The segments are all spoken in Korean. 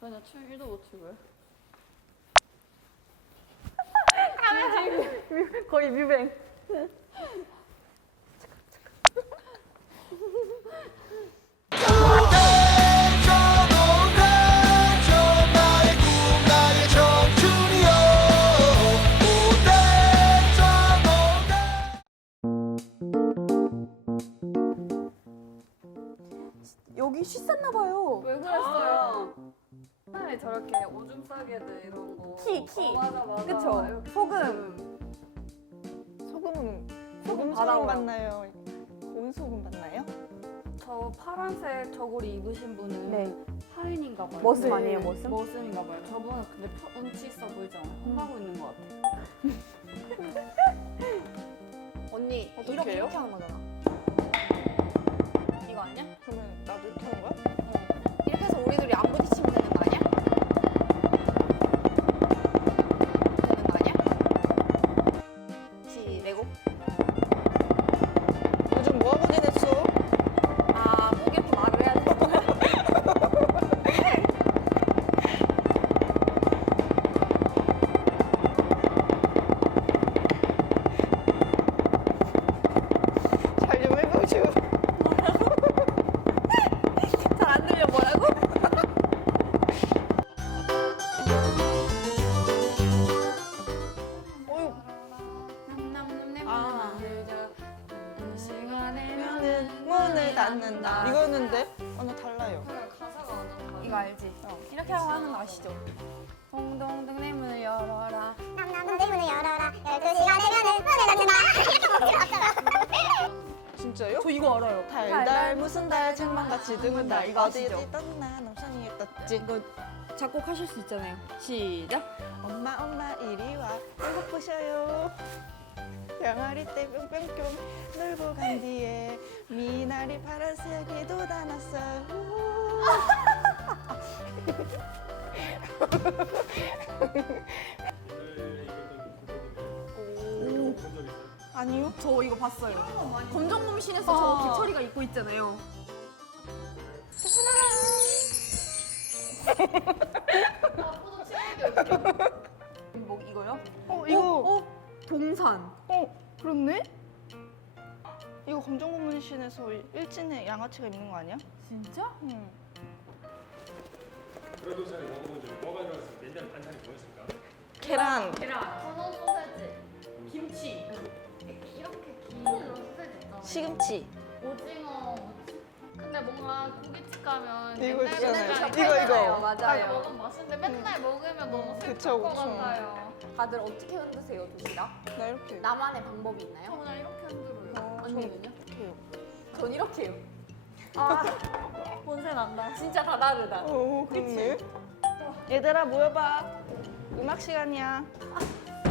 전혀 그러니까 추위도 못 추고요. 거의 뮤뱅. 네. 잠깐, 잠깐. 여기 쉬었나봐요. 왜 그랬어요? 아. 저렇게 오줌 싸게들 이런 거. 키, 키. 어, 맞아, 맞아. 그쵸. 이렇게. 소금. 소금은. 소금 바람 받나요? 네. 온 소금 받나요? 저 파란색 저고리 입으신 분은 네. 하인인가 봐요. 머슴 아니에요, 머슴? 머슴인가 봐요. 저분은 근데 운치 있어 보이잖아요 혼나고 음. 있는 것같아 언니, 어떻 이렇게, 해요? 하는 거잖아. 이거 아니야? 그러면 나도 이렇게 하는 거야? 응. 이렇게 해서 우리 둘이 안 보... 맞는다. 맞는다. 이거였는데? 어, 나 no, 달라요. 그래, 어, 이거 알지? 알지? 어, 이렇게 하고 하는 거 아시죠? 아시죠? 동동등내 문을 열어라. 남남동 문을 열어라. 12시가 되면은 문을 닫 진짜요? 저 이거 알아요. 달달, 달달 무슨 달 창만 같이 뜨는 이거 어 어디 떴나 남산이 떴지. 이거 작곡하실 수 있잖아요. 시작. 엄마 엄마 이리 와. 배고프셔요. 아. 병아리 때 뿅뿅뿅 놀고 간 뒤에 미나리 파란색이 도아났어 아! 아니요 저 이거 봤어요 검정 몸신에서 아저 기철이가 입고 있잖아요 뭐 아, 이거요? 어 이거 어? 어? 동산. 어, 그렇네. 이거 검정고무신에서 일진의 양아치가 입는 거 아니야? 진짜? 응. 음. 계란. 계란. 전어 소세지. 음. 김치. 왜? 이렇게 긴 시금치. 오징어. 근데 뭔가 고기. 가면 이거 맨날 맨날 이거, 이거 맞아요. 아, 먹은 맛인데 맨날 응. 먹으면 너무 슬플 그요 다들 어떻게 흔드세요 도시락? 나 이렇게. 해요. 나만의 방법이 있나요? 저 이렇게 흔들어요. 언니는요? 어, 이렇게요. 전 이렇게요. 아, 본색 난다. 진짜 다르다오그네 어, 얘들아 모여봐. 음악 시간이야. 아,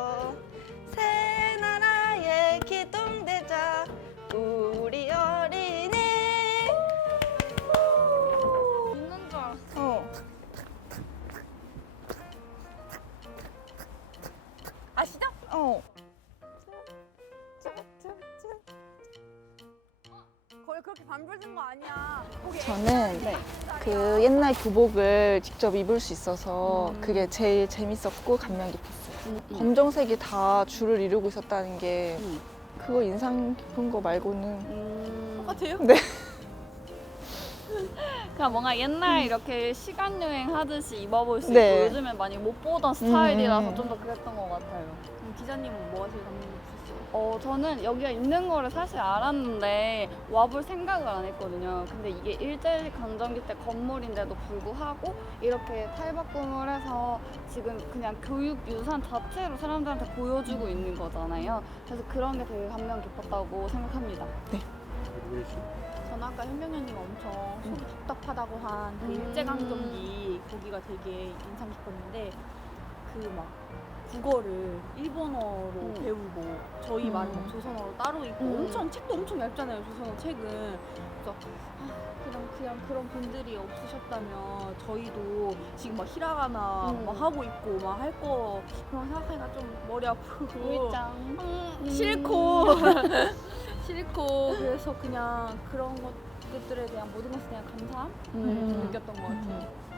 저는 그 옛날 교복을 직접 입을 수 있어서 그게 제일 재밌었고 감명 깊었어요. 검정색이 다 줄을 이루고 있었다는 게 그거 인상 깊은 거 말고는. 아, 돼요? 네. 그냥 뭔가 옛날 이렇게 시간 여행 하듯이 입어볼 수 네. 있고 요즘에 많이 못 보던 스타일이라서 네. 좀더 그랬던 것 같아요. 기자님은 무엇실 감명 이 있으세요? 어 저는 여기가 있는 거를 사실 알았는데 와볼 생각을 안 했거든요. 근데 이게 일제 강점기 때 건물인데도 불구하고 이렇게 탈바꿈을 해서 지금 그냥 교육 유산 자체로 사람들한테 보여주고 음. 있는 거잖아요. 그래서 그런 게 되게 감명 깊었다고 생각합니다. 네. 전 아까 현명 형님 엄청 속이 답답하다고 한 음. 그 일제강점기 고기가 음. 되게 인상 깊었는데 그 막 국어를 일본어로 음. 배우고 저희 음. 말은 조선어로 음. 따로 있고 음. 엄청 책도 엄청 얇잖아요 조선어 책은 그래서 음. 아, 그냥 그냥 그런 분들이 없으셨다면 저희도 음. 지금 막 히라가나 음. 막 하고 있고 막 할 거 그런 생각하니까 좀 머리 아프고 음. 음. 싫고 음. 싫고 그래서 그냥 그런 것들에 대한 모든 것에 그냥 감사함을 느꼈던 것 같아요. 음.